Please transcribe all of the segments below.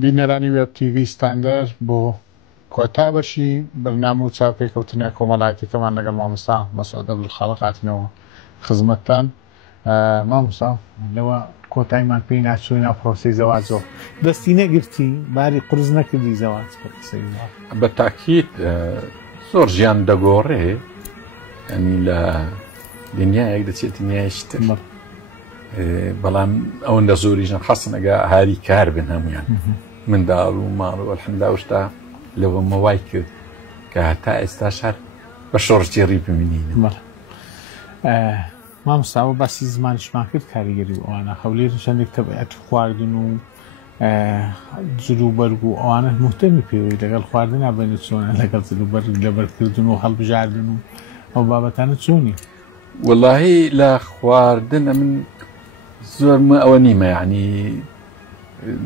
بینەرانی وێب تیڤی ستاندەر بۆ کۆتا بەشی بەرنامە و چاوپێکەوتنە کۆمەڵایەتیەکەمان لەگەڵ مامۆستا مەسعود عەبدولخاڵق هاتینەوە خزمەتتان. مامۆستا لەوە کۆتاییمان پێی ناچووی ناو پرۆسەی زەواجەوە دەستی نەگرتی باری قورس نەکردی زەواج بە تاکید زۆر ژیان دەگۆڕێ ئەنی لە دنیایەک دەچێت دنیایشتر بەڵام ئەوەندە زۆریژن خەسن ئەگە هاری کار بن هەمویان منداڵ و ماڵ و ئەلحەمدولیلا شتا لەوە مەوای کرد کە هەتا ئێستاش هەر بە شۆڕجێڕی ببینین. مامۆستاوە باسی زمانیشمان کرد کاریگەری و ئەوانە هەولێر چەندێک تەبعەت خواردن و جلوبەرگ و ئەوانە مهتەمی پێوەی لەگەڵ خواردن نابێنێت چۆنە لەگەڵ جلوبەرگ لەبەرکردن و هەڵبژاردن و ئەو بابەتانە چۆنی؟ وەڵاهی لە خواردن من زۆرمە ئەوە نیمە یعنی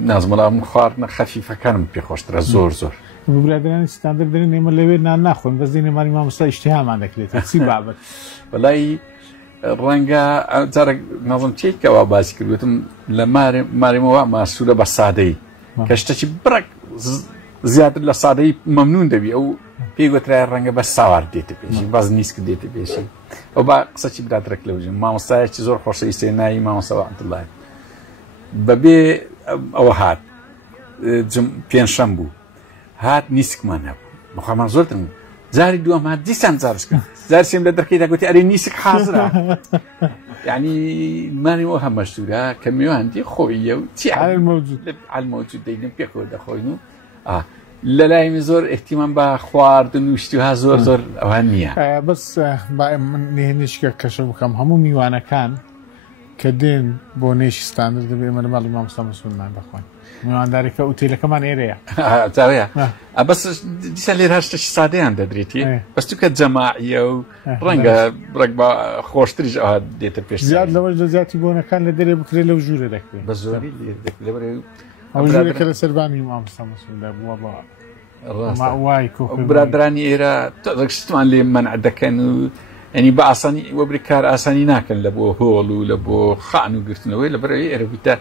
نازمەڵام من خواردنە خەفیفەکانم پێخۆشترە زۆر زۆر. برادرانی ستاندەر دەرێن ئێمە لەوێ نان ناخۆین بەس دێنێ ماری مامۆستا ئیشتیهامان دەکرێت چی بابەت؟ وەڵی ڕەنگە جارێک نازم چێکەوە باسی کردوتم لە مارێمەوە ماسوورە بە سادەی کە شتێکی بڕک زیاتر لە سادەی مەمنون دەبی ئەو پێی گوترای ڕەنگە بە ساوار دێتە پێشی باز نیسک دێتە پێشی ئەو با قسەی برادرێک لەوژین مامۆستایەکی زۆر خۆشەویستی سێنایی مامۆستا عەبدوڵڵاه بەبێ ئەوە هات پێنجشەم بوو هات نیسکمان هەبوو بەخوامان زۆرتم جاری دووەم هات دیسان جارش کرد جاری سێم لە دەرکەیدا گوتی ئەرێ نیسک حازرە یعنی مانیەوە هەمەشتورە کە میوانتی خۆیە و چی عەلمەوجود دەیدم پێخۆ دەخۆین و لە لای من زۆر احتیمام بە خواردن و شتیها زۆر زۆر ئەوان نییە. بەس من نهێنیشکە کەشە بکەم هەموو میوانەکان کە دێن بۆ نێشی ستاندەر دەبێ ئێمە لە ماڵی مامۆستا مەسعودمان دەخۆین میواندارێکە ئوتێلەکەمان ئێرەیە تاوەیە بەس دیسان لێرە هەر شتێکی سادەیان دەدرێتی بەس تو کە جەماعیە و ڕەنگە ڕێک بە خۆشتریش ئەوە دێتە پێش زیاد لەوەش لە زیاتی بۆنەکان لە دەرێ بکرێ لەو ژوورە دەکرێت بە زۆری لێ ئەو ژوورێکە لە سەربانی مامۆستا مەسعوددا بووە بە وای برادرانی ئێرە شتمان لێ مەنع دەکەن و ینی بە ئاسانی وەبری کار ئاسانی ناکەن لە بۆ هۆڵ و لە بۆ خان و گرتنەوەی لە بەرەوەی ئێرە بیتە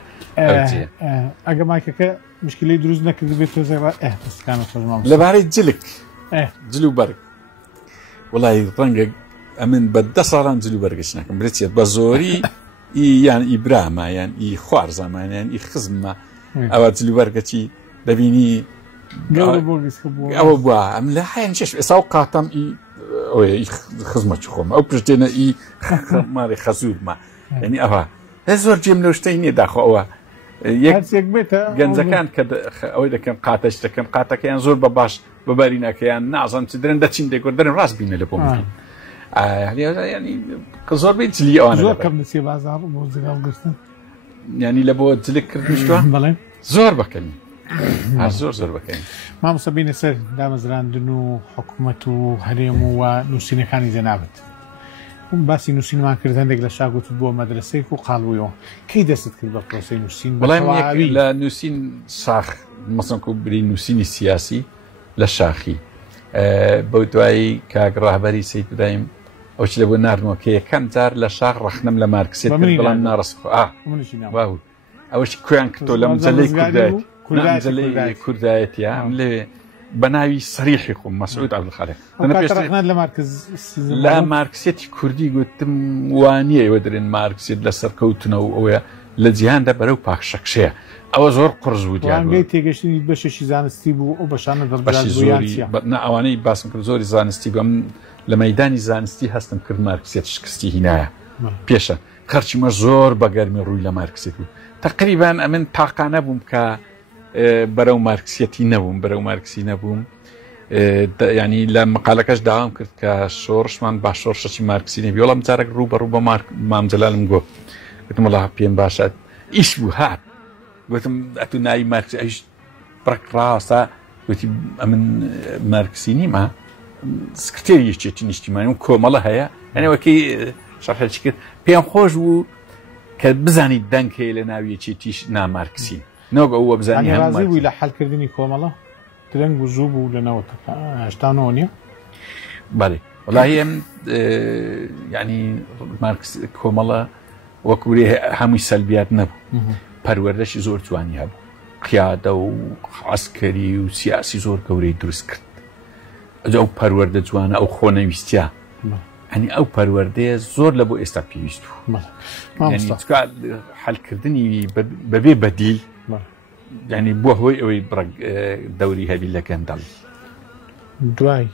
ئەگە مایکەکە مشکلەی دروست نەکرد بێت تۆزێ دەستەکانە خۆشمان لەبارەی جلک جلو بەرگ وڵی ڕەنگە ئەمن بە 10 ساڵان جلو بەرگش ناکەم برێت بە زۆری یان ئیبرامە یان ئی خوارزەمانیان ئی خزممە ئەوە جلو بەرگەچی دەبینی ئەوە بووە ئەم لە حیان چێش ئێسا و قاتەم ئەوەی خزمەتی خۆم ئەو پشتێنە ئی ماری خەزوورمە ینی ئەوە زۆر جێم لەو شتەی نێداخۆ ئەوە گەنجەکان کە ئەوەی دەکەن قاتەش دەکەن قاتەکەیان زۆر بە باش بەباری ناکەیان نازانم چ دەرن دەچین دێکۆ دەرن ڕاست بینە لە بۆ ینی زۆربەی جلی ئەوانە زۆر کەم دەچێ بازاڕ بۆ جگاڵ گرتن ینی لە بۆ جلک کردوشتوە زۆر بەکەنی زۆر زۆر بەکەین. مامۆستا بینە سەر دامەزراندن و حکوومەت و هەرێم و نووسینەکانی جەنابەت باسی نووسینمان کرد هەندێک لە شاگوت بۆ مەدرسەیەک و قاڵوویەوە کەی دەست کرد بە پرۆسەی نووسین بەڵام لە نووسین شاخ مەسەڵ بری نووسینی سیاسی لە شاخی بەو دوایی کاک ڕاهبەری سەید بدایم ئەوچ لە بۆ ناردنەوە کە یەکەم جار لە شاخ ڕەخنەم لە مارکسێت بەڵام ناڕست ئەوەش کویان کردۆ لە مجەلەی کوردایەتە لێ بە ناوی سەریحی خۆم مەسعود عەبدولخاڵق لە مارکسێتی کوردی گوتم وانییە ئێوە دەرێن مارکسێت لە سەرکەوتنەوە ئەوەیە لە جیهاندا بەرەو پاکشەکشەیە ئەوە زۆر قڕز بوو دیانگەی تێگەشتنی بەشێکی زانستی بوو ئەو بەشانە ئەوانەی باسم کرد زۆری زانستی بەم لە مەیدانی زانستی هەستم کرد مارکسێت شکستی هینایە پێشە خەرچیمە زۆر بەگەرمی ڕووی لە مارکسێت بوو تقریبان ئەمن تاقانە بووم کە بەرەو مارکسیەتی نەبووم بەرەو مارکسی نەبووم ینی لە مقالەکەش داوام کرد کە شۆڕشمان با شۆڕشەی مارکسی نەبی وەڵام جارێک ڕوبەڕوو بە مامجەلالم گۆ گوتم وەڵا پێم باشە ئیش بوو هات گوتم ئەتو ناوی مارکسی ئەیش بڕک ڕاستە گوتی ئەمن مارکسی نیمە سکرتێری یەکێتی نیشتیمانی و کۆمەڵە هەیە ئەنەوەکەی شەرحێکی کرد پێم خۆش بوو کە بزانیت دەنگ هەیە لە ناوی یەکێتیش نامارکسی نۆگە ئەوە بزانانی هەرازی بووی لە حەلکردنی کۆمەڵە درەنگ و زوو بوو لە هەشتانەوە نییە بەڵێ وەڵاهی ئەم یعنی مارکس کۆمەڵە وەکوورێ هەمووی سەلبیات نەبوو پەروەردەشی زۆر جوانی هەبوو قیادە و عسکەری و سیاسی زۆر گەورەی دروست کرد ئەو پەروەردە جوانە ئەو خۆنەویستیە ئەنی ئەو پەروەردەیە زۆر لە بۆ ئێستا پێویست بوو حەلکردنی بەبێ بەدیل ینی بۆ هۆی ئەوەی دەوری هەبی لە گەندەڵی دوای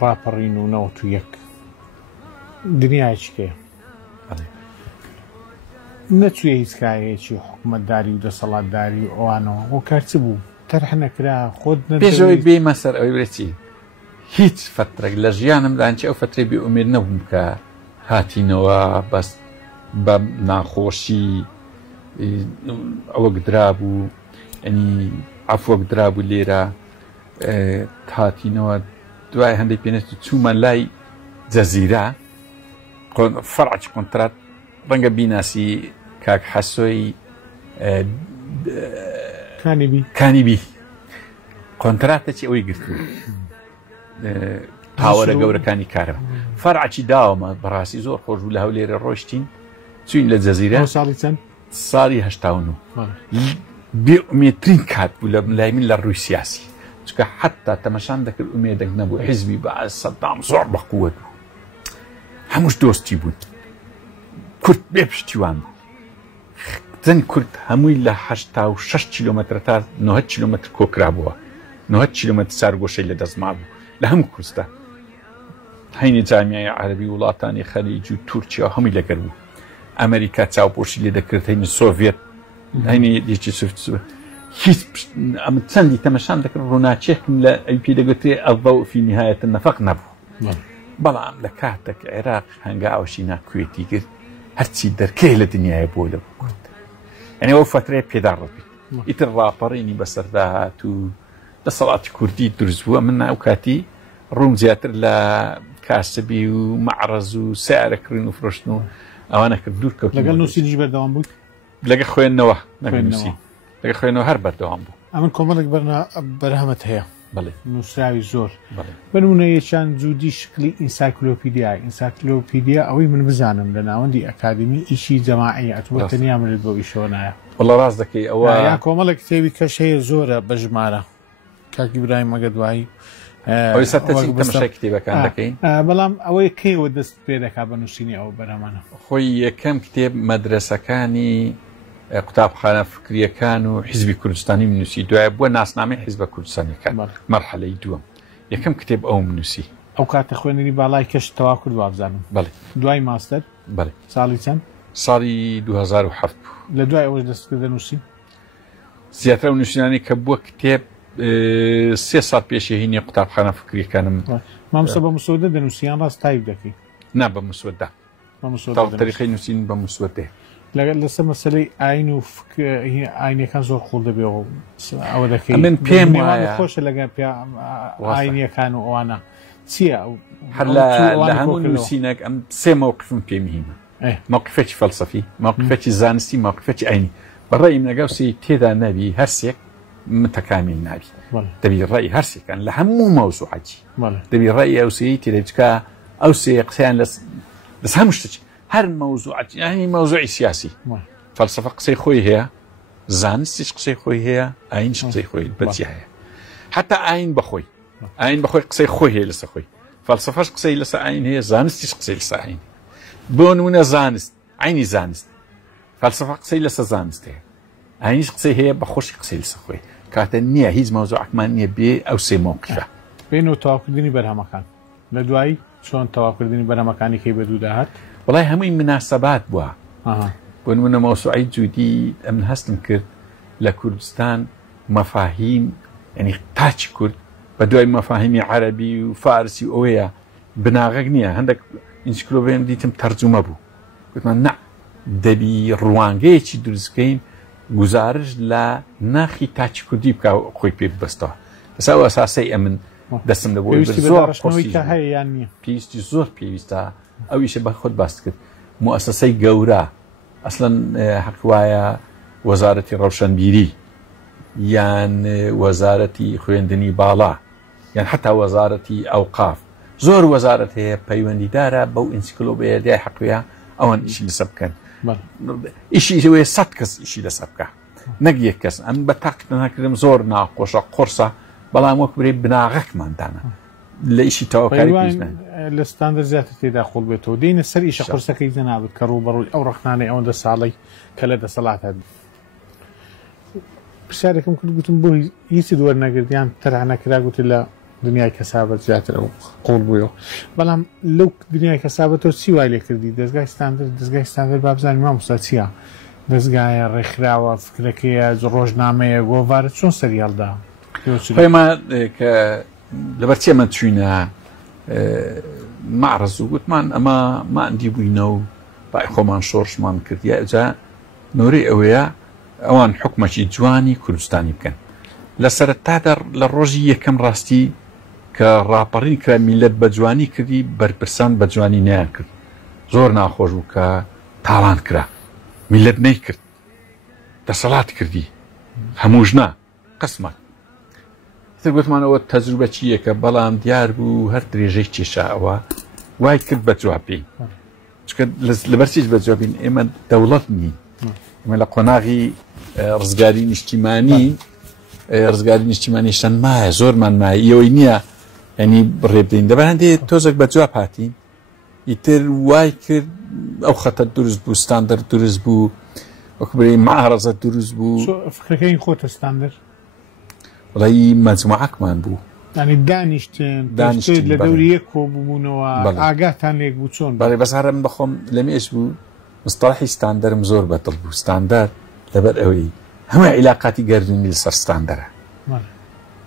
ڕاپەڕین و 91 دنیایکێ نەچوێ هیچ کایەکی حکومەتداری و دەسەڵاتداری و ئەوانەوە بۆ کارچ بوو تەرح نەکرا خۆت پێشەوەی بێمە سەر ئەوەی برێکی هیچ فترێک لە ژیانمدانچی ئەو فترەی بێ ئومێد نەبووم کە هاتینەوە بەس بە ناخۆشی ئەوە درابوو ئەنی عەفوە درابوو لێرە هاتینەوە دوای هەندێک پێنێت چوومە لای جەزیرە فەرعی کۆنترات ڕەنگە بیناسی کاک حەسۆی کانیبی کۆنتراتێکی ئەوەی گرتو پاوەرە گەورەکانی کارەوە فەرعی داوەمە بەڕاستی زۆر خۆش بوو لە هەولێرە ڕۆشتین چوین لە جەزیرە ساڵی چەند ساڵی 89 بێئومێدترین کات بوو لە لای من لە ڕووی سیاسی چکە حتا تەمەشان دەکرد ئومێدێک نەبوو حیزبی بە سەدام زۆر بەقووەت بوو هەمووش دۆستی بوون کورد بێ پشتیوان بوو زەنی کورد هەمووی لە 86 کیلۆمەتر تا 90 کیلۆمەتر کۆکرا بووە 90 کیلۆمەتر سارگۆشەی لە دەستما بوو لە هەموو کوردستان هەینی جامیای عەرەبی وڵاتانی خەلیج و تورکیا هەمووی لەگەر بوو ئەمریکا چاوپۆشی لێ دەکرد هەینی سۆڤێت هەینی یەکی سوفت هیچ ئەمە چەندی تەمەشان دەکرد ڕووناچێکم لە ئەوی پێ دەگوترێ ئەڵضەو فی نهایەت النەفەق نەبوو بەڵام لە کاتێک عێراق هەنگاوشی ناکوێتی کرد هەرچی دەرکەی لە دنیاە بۆ لە بکوت ئەنێ ئەو فترەیە پێدا ڕۆبی ئیتر ڕاپەڕینی بەسەرداهات و دەسەڵاتی کوردی دروست بووە من ئەو کاتی ڕووم زیاتر لە کاسبی و مەعرەز و سیارەکردن و فرۆشتن و ئەوانە کرد دوور کەوت لەگەڵ نووسینیش بەردەوام بوو لەگە خوێندنەوە نەنووسی لەگە خوێنەوە هەر بەردەوام بوو ئەمن کۆمەڵێک بەرهەمەت هەیە بەڵێ نووسراوی زۆر بنمونە یەکیان جوودی شکلی ئینسایکلۆپیدیا ئەوەی من بزانم لە ناوەندی ئەکادمی ئیشی جەماعی ئەتوە تەنیا منت بۆ ئیشەوە نایە وەڵڵا ڕاست دەکەی ئەوە یان کۆمەڵێک کتێبی کەش هەیە زۆرە بە ژمارە کاکی برایم مەگە دوایی ئەوەی سەرتەچی تەماشای کتێبەکان دەکەین بەڵام ئەوەی کەیەوە دەست پێ دەکا بە نووسینی ئەوە بەرهەمانە خۆی یەکەم کتێب مەدرسەکانی قوتابخانە فکریەکان و حیزبی کوردستانی منووسی دوایە بووە ناسنامەی حیزبە کوردستانیەکان مەرحەلەی دووەم یەکەم کتێب ئەو منووسی ئەو کاتە خوێنەری باڵای کەش تەوا کورد وابزانم بەڵێ دوای ماستەر بەڵێ ساڵی چەند ساڵی 2007 بوو لە دوای ئەوەش دەست کرد دەنووسی زیاترە و نووسینانی کە بووە کتێب 3 ساڵ پێشی هینی قوتابخانە فکریەکانم مامسە بە مسۆدە دەنووسیان ڕاست تایب دەکەی نا بە مسودە تاریخی نووسین بە مسودێ لەگەر لەسەر مەسەلەی ئاین و ئاینەکان زۆر خۆڵ دەبێەوە ئەوە دەکەی من پێم وایە خۆشە لەگەر ئاینیەکان و ئەوانە چییە هەر لە هەموو نووسینێک ئەم سێ مووقفم پێ مهمە مووقفێکی فەلسەفی مووقفێکی زانستی مووقفێکی ئاینی بەڕێیم لەگەوسی تێدا نەبی هەرسێک متەکامیل نابی دەبی ڕێی هەرسێکان لە هەموو مەوزوعاتی دەبی ڕێی ئەوسەیە تێدەچکە ئەو سێ قسەیان لەس هەموو شتێک هەر مەوزوعاتی یعنی مەوزوعی سیاسی فەلسەفە قسەی خۆی هەیە زانستیش قسەی خۆی هەیە ئاینش قسەی خۆی بەچی هەیە حتا ئاین بەخۆی قسەی خۆی هەیە لەسەر خۆی فەلسەفەش قسەی لەسەر ئاین هەیە زانستیش قسەی لەسەر ئاین بۆ نمونە زانست ئاینی زانست فەلسەفە قسەی لەسەر زانست هەیە ئاینیش قسەی هەیە بەخۆشی قسەی لەسەر خۆی کاتە نییە هیچ مەوزوعەکمان نییە بێ ئەو سێ مووقفە بینەوە تەواوکردنی بەرهەمەکان لە دوایی چۆن تەواوکردنی بەرهەمەکانی کەی بەدوو داهات وڵای هەمووی مناسەبات بووە بۆ نمونە مەوسوعەی جوودی ئەمن هەستم کرد لە کوردستان مەفاهیم ینی تاچی کورد بە دوای مەفاهیمی عەرەبی و فارسی ئەوەیە بناغەک نییە هەندێک ئینسیکلۆپیدیام دیتم تەرجومە بوو گوتمان نە دەبی ڕوانگەیەکی دروستکەین گزارش لە ناخی تاچی کوردی بکە خۆی پێ ببەستەوە لەسا ئەو ئەساسەی ئەمن دەستم لە بۆی زۆر پێویستی زۆر پێویستە ئەویشە بە خۆت باس کرد موسسەی گەورە ئەسڵەن حەقوایە وەزارەتی ڕەوشنبیری یان وەزارەتی خوێندنی باڵا یان حتا وەزارەتی ئەوقاف زۆر وەزارەت هەیە پەیوەندیدارە بەو ئینسیکلۆپیدیای حەقویە ئەوان ئیشی لەسەر بکەن ئیشی هەیە 100 کەس ئیشی لەسەر بکە نەک یەک کەس ئەم بە تاقیتەناکردم زۆر ناخۆشە قۆرسە بەڵام وەک برێ بناغەکماندانە لە ئیشی تەواوکاری لە ستاندەر زیاتر تێدا قوڵ بێتەوە دێنە سەر ئیشە قورسەکەی جەنابەت کە ڕووبەڕووی ئەو ڕەخنانەی ئەوەندە ساڵی کە لە دەسەڵات هەبێت پرسیارێکم کرد گوتم بۆ هیچی دووەرنەگردیان تەرانەکرا گوتی لە دنیای کەسابەت زیاتر ئەو قوڵ بوویەوە بەڵام لەو دنیای کەسابەتەوە چی وای لێ کردی دەستگای ستاندەر بابزانانی مامۆستا چییە دەستگایە ڕێکخراوە فکرەکەیە ڕۆژنامەیە گۆڤارە چۆن سەریاڵدا خۆیمە کە لەبەر چێمە چوینە معرەز و گوتمان ئەمە ماندی بووینەوە بای خۆمان شۆڕشمان کردیە ئەجا نۆرەی ئەوەیە ئەوان حکومەکی جوانی کوردستانی بکەن لە سەرەتادا لە ڕۆژی یەکەم ڕاستی کە ڕاپەڕین کرا میلەت بە جوانی کردی بەرپرسان بە جوانی نیان کرد زۆر ناخۆش بوو کە تاوان کرا میلەت نەیکرد دەسەڵات کردی هەمووش نا قسمە تر گوتمانەوە تەجروبەچیەکە بەڵام دیار بوو هەر درێژەی کێشاوە وای کرد بە جوابی چکە لەبەرچیش بە جوابین ئێمە دەوڵەت نین ئێمە لە قۆناغی ڕزگاری نیشتیمانی ڕزگاری نیشتیمانی شەن مایە زۆرمان مایە ئەوەی نییە ینی بڕێ بدەین دەبەر هەندێ تۆزێک بە جواب هاتین ئیتر وای کرد ئەو خەتە دروست بوو ستاندەر دروست بوو وەکبرێ معارەزە دروست بوو فکرەکەی خۆتە ستاندەر وڵی مەجموعەکمان بوو ینی دانیشتن لە دەوری یەک کۆبووبوونەوە ئاگاتان لێک بوو چۆن بەڵێ بەسارم بەخۆم لەمێش بوو مستەڵحی ستاندەرم زۆر بەدڵ بوو ستاندەر لەبەر ئەوەی هەموو عیلاقاتی گەردوونی لەسەر ستاندەرە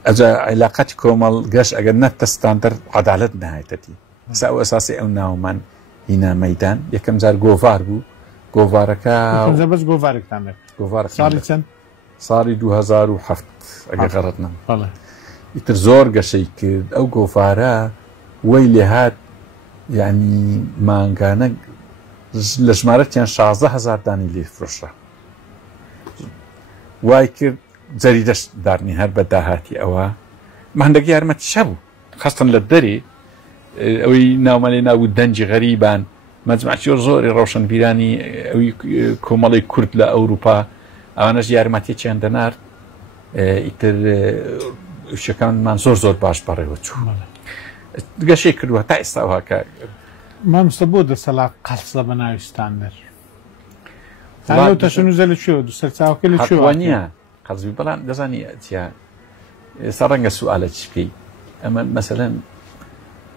ئەجا عیلاقاتی کۆمەڵ گەشت ئەگەر نەتە ستاندەر عەدالەت نهایەتی ئەسا ئەو ئەساسی ئەو ناومان هینا مەیدان یەکەم جار گۆڤار بوو گۆڤارەکە بەس گۆڤارێکتان گۆڤار ساڵی چەند ساڵی 2007 ئەگەر غەڵەت نەم ئیتر زۆر گەشەی کرد ئەو گۆڤارە وەی لێ هات یعنی مانگانە لە ژمارەتیان 16,000 دانی لێ فرۆشرا وای کرد جەریدەش دارنی هەر بە داهاتی ئەوە ماندەگە یارمەتی شەبوو خەستن لە دەرێ ئەوەی ناومەلێ ناو دەنجی غەریبان مەجموعەتی زۆری ڕەوشنبیرانی ئەوی کۆمەڵی کورد لە ئەوروپا ئەوانەش یارمەتیەکیان دەنارد ئیتر شەکانمان زۆر باش بەڕێوە چوو گەشەی کردووە تا ئێستاواکە مامۆستا بۆ دەسەڵات قەڵسە بە ناوی ستاندەر تەشنوزە لە کوێوە سەرچاوەکە لە کوێوە نییە قەزوی بەڵام دەزانی چیا ئێستا ڕەنگە سوالە چ بکەی ئەمە مەسەلەن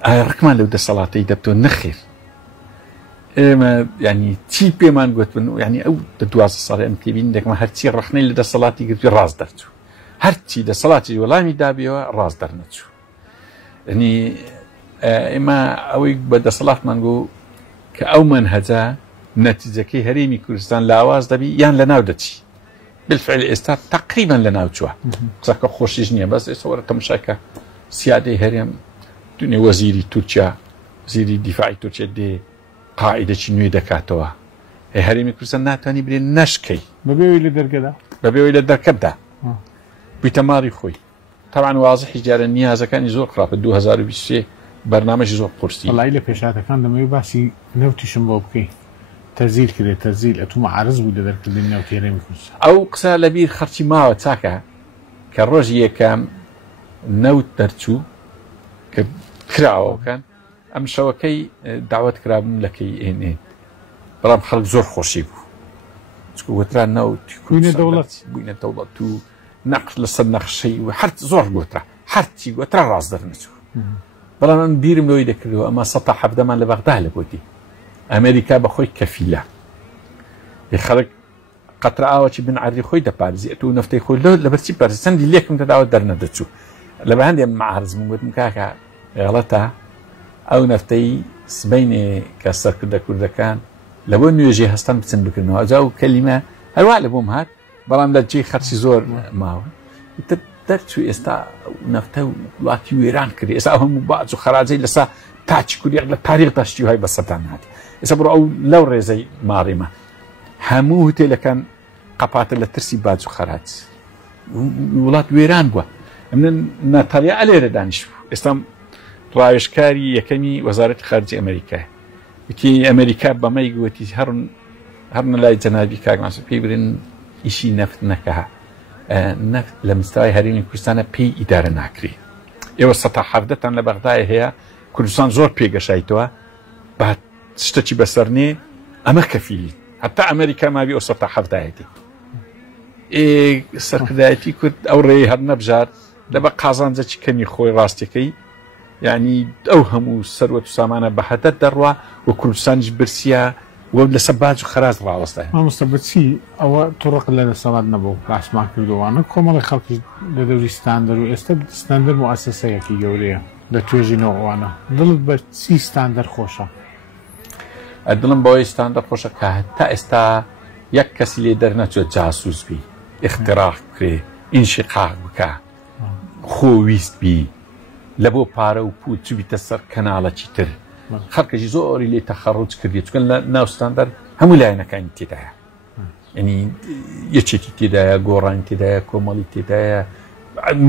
ئایا ڕقمان لەو دەسەڵاتەی دەبتەوە نەخێر ئێمە ینی چی پێمان گوتبن ینی ئەو 12 ساڵی ئەم پێبین دەکمە هەرچی ڕخنەی لە دەسەڵاتی گرتوی ڕاز دەرچوو هەرچی دەسەڵاتی وەڵامی دابیەوە ڕاز دەرنەچوو ینی ئێمە ئەوەی بە دەسەڵاتمان گوو کە ئەو منهەجە نەتیجەکەی هەرێمی کوردستان لاواز دەبی یان لە ناو دەچی بالفعل ئێستا تقریبا لە ناو چووە قسەکە خۆشیش نییە بەس ئێستا وەرە تەماشاکە سیادەی هەرێم دونێ وەزیری تورکیا وەزیری دیفاعی تورکیا دێ قاعدەی نوێ دەکاتەوە هەرێمی کوردستان ناتوانانی برێن نەشکەی بەبێەوەی لە دەرگەدا بەبێەوەی لە دەرکەتدا بوویتە ماڕی خۆی تاوان وازحی جارە نیازەکانی زۆر خراپە 2023 بەرنامەی زۆر قورسی وڵای لە پێشاتەکان دەمەوێت باسی نەوتیشم بۆ بکەیت تەزیل کرێت تەزیل ئەتومە عارز بوو لە دەرکردنی ناو هەرێمی کوردستان ئەو قسە لەبیر خەرچی ماوە چاکە کە ڕۆژی یەکەم نەوت دەرچوو کە کراوەکان ئەم شەوەکەی داوت کرابووم لەکەی ئێنێ بەڵام خەڵک زۆر خۆشی بوو چکو وترا نەوتی بووینە دەوڵەت بووینە دەوڵەت و نەقش لەسەر نەخشەی و هەر زۆر گوترا هەرچی گوترا ڕاست دەرنەچوو بەڵام من بیرم لەوەی دەکردەوە ئەمە 1770مان لە بەغدا لە بۆتی ئەمریکا بەخۆی کەفیلە خەڵک قەترە ئاوەکی بنعەردی خۆی دەپارێزی ئەتوو نەفتەی خۆی لەبەرچی پارێزی چەندی لێکم دەداوە دەرنەدەچوو لە بە هەندێک معارزم گوتم کاکە غەڵەتە ئەو نەفتەی سبەینێ کە سەرکردە کوردەکان لە بۆ نوێژی هەستان بچن بکردنەوە ئەجا و کەلیمە هەروە لە بۆم هات بەڵام لە جێی خەرچی زۆر ماوە دەرچوو ئێستا نەفتە وڵاتی وێران کردی ئێستا هەموو باج و خەراجەی لەسا تاچی کوردی لە تاریخ داشتی وهای بەسەردان هاتی ئێستا بڕۆ ئەو لەو ڕێزەی ماڕیمە هەموو هوتێلەکان قەپاتە لە ترسی باج و خەراج وڵات وێران بووە من ناتالیا ئەلێرە دانیش بوو ئێستا ڕاوێژکاری یەکەمی وەزارەتی خارجی ئەمریکا وتی ئەمریکا بەمەی گوتی هەرن لای جەنابی کاک ماسوود پێی برن ئیشی نەفت نەکە نەفت لە مستەوای هەرێمی کوردستانە پێی ئیدارە ناکرێ ئێوە ١٧٠تان لە بەغدایە هەیە کوردستان زۆر پێگەشایتەوە با شتێکی بەسەر نێ ئەمە کەفیلی هەتا ئەمریکا ماوی ئەو ١٧٠ سەرکردایەتی کورد ئەو ڕێی هەر نەبژار لەبە قازانجەکی کەمی خۆی ڕاستەکەی یعنی ئەو هەموو سەروەت و سامانە بە هەدەر دەڕوا و کوردستانیش برسیە وە لەسەر باج و خەراز ڕاوەستای مامۆستا بچی ئەوە توڕق لە دەسەڵات نەبوو پاسمان کردوانە کۆمەڵی خەڵکی لە دەوری ستاندەر و ئێستا ستاندەر موسسەیەکی گەورەیە لە توێژی نەوەوانە دڵت بە چی ستاندەر خۆشە دڵم بەوەی ستاندەر خۆشە کە تا ئێستا یەک کەسی لێ دەرنەچێت جاسوس بی اختراق بکرێ ئینشقاق بکە خۆویست بی لە بۆ پارە و پول چوبیتە سەر کەناڵەکی تر خەڵکەشی زۆری لێ تەخەڕوج کردی چکن لە ناوستاندەر هەموو لایەنەکانی تێدایە ینی یەکێکی تێدایە گۆڕانی تێدایە کۆمەڵی تێدایە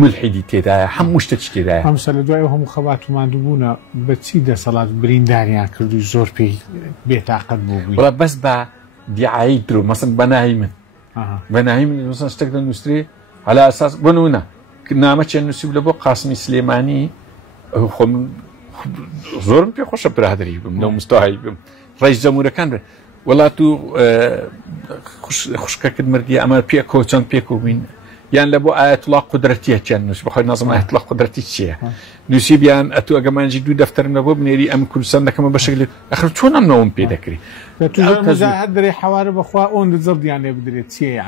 ملحیدی تێدایە هەموو شتێکی تێدایە هەمسە لە دوای هەموو خەبات و ماندووبوونە بە چی دەسەڵات برینداریان کردو زۆر پێی بێتاقەت بوو وڵا بەس بە دیعایی درۆ مەسن بەناهی من بەناهی من مەسن شتێک دەنووسرێ على ئەساس بۆ نمونە نامەچێن نووسیب لە بۆ قاسمی سلێمانی خۆم زۆرم پێ خۆشە برادری بم لەو مستەوای بم ڕئیس جەمهوریەکان بێ وڵات و خوشکەکەت مردی ئەمە پێ کۆچەند پێکوبین یان لە بۆ ئاەتوڵا قودرەتیە چیان نووس بەخۆی نازم ئاەتوڵا قودرەتی چییە نووسیبیان ئەتو ئەگەمانجی دوو دەفتەرم لە بۆ بنێری ئەم کوردستان دەکەمە بەشێک ئەخر چۆن ئەم نەوەم پێ دەکری دەرێ حوارە بخوا ئەوەن دەزەڵدیان لێ بدرێت چیە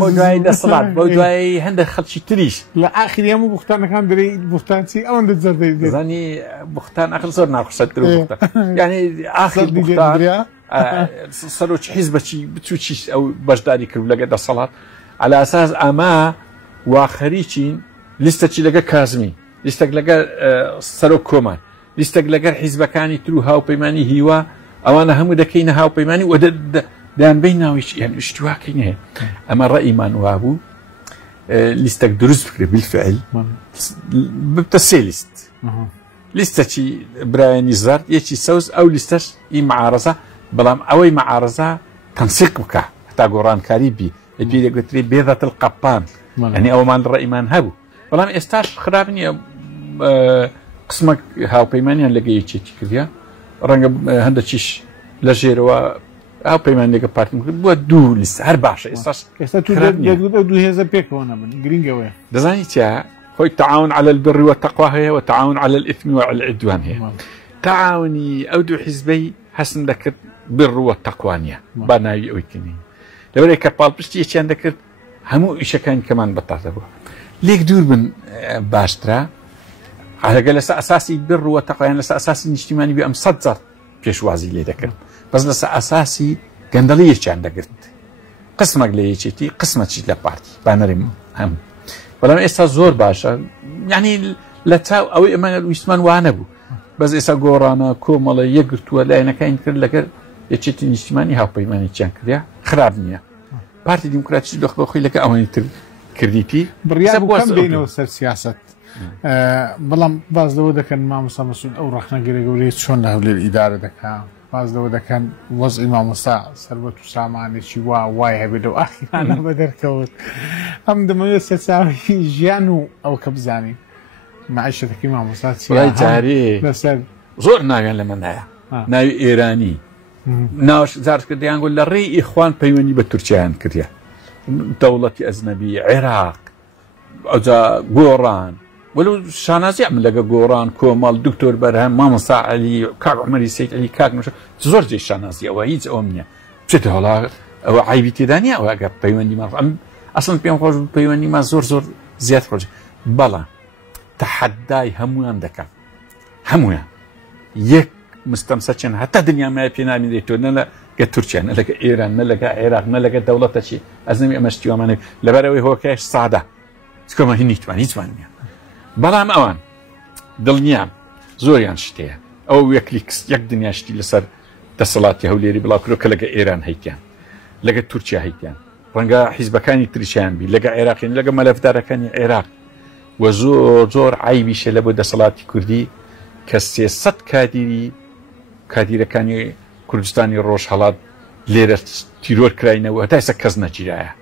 بۆ دوای دەسەڵات بۆ دوای هەندێک خەڵکی تریش لە ئاخری هەموو بوختانەکان دەرێ بوختانچی ئەوەن دەزەردەی زانی بوختان ئەخر زۆر ناخۆشەتر یعنی ئاخر بوختان سەرۆکی حیزبەکی بچووکی ئەو بەشداری کرد لەگە دەسەڵات على ئەساس ئەمە واخەریچین لیستەکی لەگە کازمی لیستێک لەگەر سەرۆک کۆمان لیستێک لەگەر حیزبەکانی تر و هاوپەیمانی هیوا ئەوانە هەموو دەکەینە هاوپەیمانی و دەیانبەی ناویش یان شتواکەی نەیە ئەمە ڕەئیمان وابوو لیستێک دروست بکرێ بالفعل ببتە سێ لیست لیستەکی برایەنی زەرد یەکی سەوز ئەو لیستەش ئی معارەزە بەڵام ئەوەی معارەزە تەنسیق بکە هەتا گۆڕانکاری بی دەگوتری بێدەت القەپان ئەنی ئەومان ڕەئیمان هەبوو بەڵام ئێستاش خراپ نییە قسمەک هاوپەیمانیان لەگە یەکێکی کردیا ڕەنگە هەندێکیش لە ژێرەوە هاوپەیمان لەگە پارتیم کرد بووە دوو لیست هەر باشە ئێستا دوو هێزە پێکەوە نەبن گرنگەوەیە دەزانی چیا خۆی تعاون على البر والتقوى هەیە و تعاون على الإثم والعدوان هەیە تعاونی ئەو دوو حیزبەی هەستن دەکرد بر والتقوى نیە با ناوی ئەوی کنی لەبەرێک کە پاڵپشتی یەکیان دەکرد هەموو ئیشەکانی کەمان بەتاتە بووە لێک دوور بن باشترا هەگە لەسەر ئەساسی بر و تەقوایان لەسەر ئەساسی نیشتیمانی بێ ئەم 100 جار پێشوازی لێ دەکرد بەس لەسەر ئەساسی گەندەڵی یەکیان دەگرت قسمێک لە یەکێتی قسمەکی لە پارتی بانەریم هەم بەڵام ئێستا زۆر باشە یعنی لە چاو ئەوەی ئەمە ویستمان وانە بوو بەس ئێستا گۆڕانە کۆمەڵە یەکگرتووە لایەنەکانی کرد لەگەر یەکێتی نیشتیمانی هاوپەیمانێکیان کردیا خراپ نییە پارتی دیموکراتی دۆخی لەکە ئەوەی تر کردیتی بڕیار بکەم بینەوە سەر سیاست بەڵام باز لەوە دەکەن مامۆستا مەسعود ئەو ڕەخنەگەرە گەورەی چۆن لە هەولێر ئیدارە دەکات باز لەوە دەکەن وەزعی مامۆستا سەروەت و سامانێکی وای هەبێت و ئاخیرانە بە دەرکەوت ئەم دەمەوێت سەرچاوی ژیان و ئەو کە بزانین معیشەتەکەی مامۆستا چی جارێ لەسەر زۆر ناویان لە منایە ناوی ئێرانی ناوش زار کردیان گوت لە ڕێی ئیخوان پەیوەندی بە تورکیایان کردیا دەوڵەتی ئەزنەبی عێراق ئەوجا گۆڕان وەلو شانازی ئەم لەگە گۆڕان کۆمەڵ دکتۆر بەرهەم مامۆستا عەلی کاک عومەری سەید عەلی کاک نووشە زۆر جێی شانازی ئەوە هیچ ئەوەم نییە بچێتە هەڵا ئەوە عیبی تێدا نییە ئەوە ئەگە پەیوەندیمان ئەم ئەسڵن پێم خۆش پەیوەندیمان زۆر زیاد خۆش بەڵام تەحەدای هەمویان دەکەم هەمویان یەک مستەمسە چەند هەتا دنیامایە پێ نامێنێتەوە نە لەگە تورکیا نە لەگە ئێران نە لەگە عێراق نە لەگە دەوڵەتەکی ئەزنەمی ئەمە شتیوامانە لەبەرەوەی هۆکایش سادە چکۆمە هینیتوان هیچوان نییە بەڵام ئەوان دڵنیام زۆریان شتەیە ئەو یەک دنیاشتی لەسەر دەسەڵاتی هەولێری بڵاوکرۆ کە لەگە ئێران هەیتیان لەگە تورکیا هەیتیان ڕەنگە حیزبەکانی تریشیان بی لەگە عێراقین لەگە مەلەفدارەکانی عێراق و زۆر عیبیشە لە بۆ دەسەڵاتی کوردی کە 300 کادیرەکانی کوردستانی ڕۆژهەڵات لێرە تیرۆر کراینەوە هەتا ئێستا کەس نەگیرایە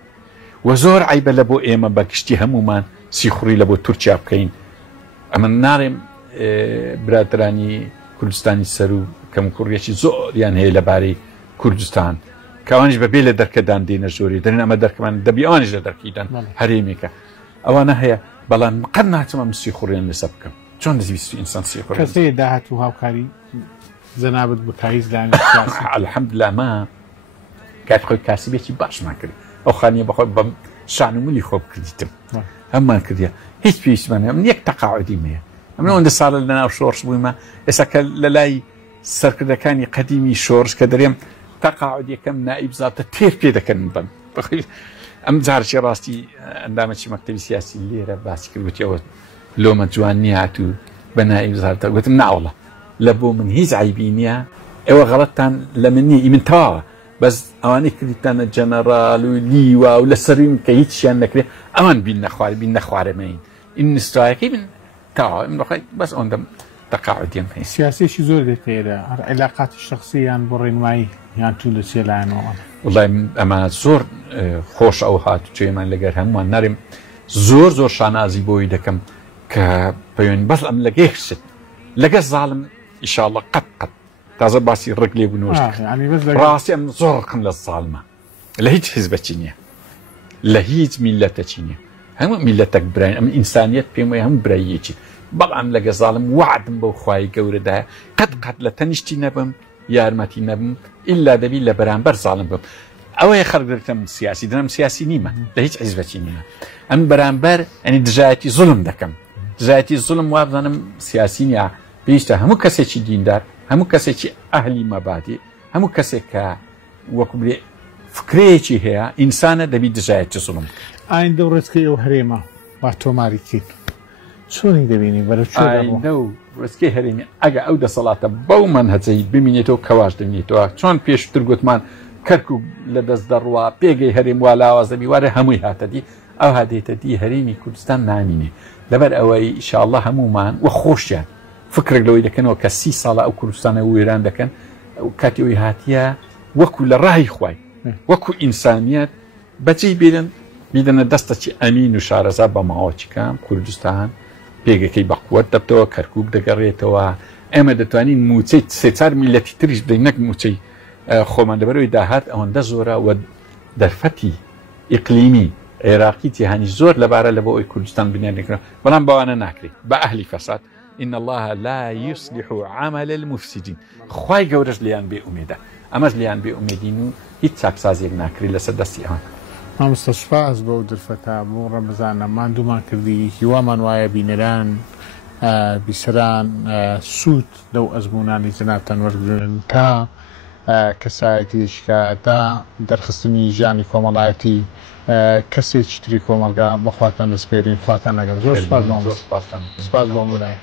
و زۆر عیبە لە بۆ ئێمە بە گشتی هەمومان سیخوڕی لە بۆ تورکیا بکەین ئەمە ناڕێم برادرانی کوردستانی سەر و کەم کوڕیەکی زۆریان هەیە لەبارەی کوردستان کەوانش بەبێ لە دەرکەدان دێنە زۆری دەرێن ئەمە دەرکەمان دەبی ئەوانش لە دەرکیدان هەرێمێکە ئەوانە هەیە بەڵام قەت ناچمە من سیخوڕیان لەسەر بکەم چۆن دەزویستی ئینسان سیخوڕ کەسەیە داهاتوو هاوکاری زەنابەت بکایز لە الحەمدوللا ما کات خۆی کاسبێکی باشمان کرد ئەو خانیە بەخۆی بەم شان و ملی خۆ بکردیتم هەممان کردیە هیچ پێویستمان هەم یەک تەقاعودیم هەیە ئەمە ئەوەندە ساڵە لەناو شۆڕش بوویمە ئێستا کە لە لای سەرکردەکانی قەدیمی شۆڕش کە دەرێم تەقاعود یەکەم نائیب زابطە تێر پێ دەکەن بم ئەم جارچی ڕاستی ئەندامەکی مەکتەبی سیاسی لێرە باسی کردوتیەوە لۆمە جوان نیات و بە نائیب زابطە گوتم ناوڵە لە بۆ من هیچ عیبی نییە ئێوە غەڵەتتان لە من نییە من تەواوە بەس ئەوانەی کردیتانە جەنەڕال و لیوا و لە سەریم کە هیچیان نەکرێت ئەمان بین نەخوارد بین نەخوارەمەین این نستایەکەی من تەواوە من ڕۆخی بەس ئەوەندەم تەقاعودیم هەیە سیاسێکی زۆر دێتێرە علاقاتی شخصیان بۆ ڕێنمایی یان تو لە چێلایەنەوە وڵای ئەمە زۆر خۆش ئەو هاتوچێمان لەگەر هەمووان نەرێم زۆر زۆر شانازی بۆی دەکەم کە پەیوەنی بەس ئەم لەگەی خشت لەگە زاڵم ئیشاڵڵە قەت تازە باسی ڕێک لێ بوونەوە ڕاستی ئەم زۆر ڕقم لە زاڵمە لە هیچ حیزبەکی نییە لە هیچ میلەتەکی نییە هەموو میلەتێک براین ئەم ئینسانیەت پێم وایە هەموو برایەکی بەڵام لەگە زاڵم وعدم بەو خوای گەورەدایە قەت لە تەنیشتی نەبم یارمەتی نەبم ئیلا دەبی لە بەرامبەر زاڵم بم ئەوەیە خەڵک سیاسی دەم سیاسی نیمە لە هیچ حیزبەکی نیمە ئەم بەرامبەر ئەنی دژایەتی زوڵم دەکەم دژایەتی زوڵم وا بزانم سیاسی نییە پێویستە هەموو کەسێکی دیندار هەموو کەسێکی ئەهلی مەبادی هەموو کەسێک کە وەکو بێ فکرەیەکی هەیە ئینسانە دەبی دژایەتی زوڵم ئایندە و ڕێچکەی ئەو هەرێمە با تۆماریکین چۆنی دەبینی بەرەو ڕێچکەی هەرێمی ئەگە ئەو دەسەڵاتە بەو منهەجەی ببینێتەوە کەواش دەبینێتەوە چۆن پێشتر گوتمان کەرکوب لە دەست دەڕوا پێگەی هەرێم وا لاوازەبی وارە هەمووی هاتەدی ئەو هادێتە دی هەرێمی کوردستان نامینێ لەبەر ئەوەی ئینشاءڵڵا هەمومان وە خۆشیان فکرێک لەوەی دەکەنەوە کە 30 ساڵە ئەو کوردستانە وێران دەکەن کاتی ئەوی هاتیە وەکو لە ڕاهی خوای وەکو ئینسانیەت بەجێی بێرن بیدەنە دەستەکی ئەمین و شارەزا بە ماوەچکان کوردستان پێگەکەی بەقووەت دەبتەوە کەرکوب دەگەڕێتەوە ئێمە دەتوانین موچەی سێچار میلەتی تریش بدەین نەک موچەی خۆمان لەبەرەوەی داهات ئەوەندە زۆرە و دەرفەتی ئیقلیمی عێراقی جیهانی زۆر لەبارە لە بۆ ئەوی کوردستان بنیان دەکرێت بەڵام بەوانە ناکرێت بە ئەهلی فەساد إن الله لا يصلح عمل المفسدين خوای گەورەش لیان بێ ئومێدە ئەمەش لیان بێ ئومێدین و هیچ چاکسازێک ناکری لەسەر دەستی ئەوان مامۆستا سوپاس بۆ دڵفەتە بۆ ڕەمەزانە ماندوومان کردی هیوامان وایە بینەران بیسەران سوود لەو ئەزموونانی جەنابتان وەرگرن تا کەسایەتیشکە تا دەرخستنی ژیانی کۆمەڵایەتی کەسێکی تری کۆمەلگا بەخواتان دەسپێرین خواتان لەگەڵ زۆر سپاس بۆ مولای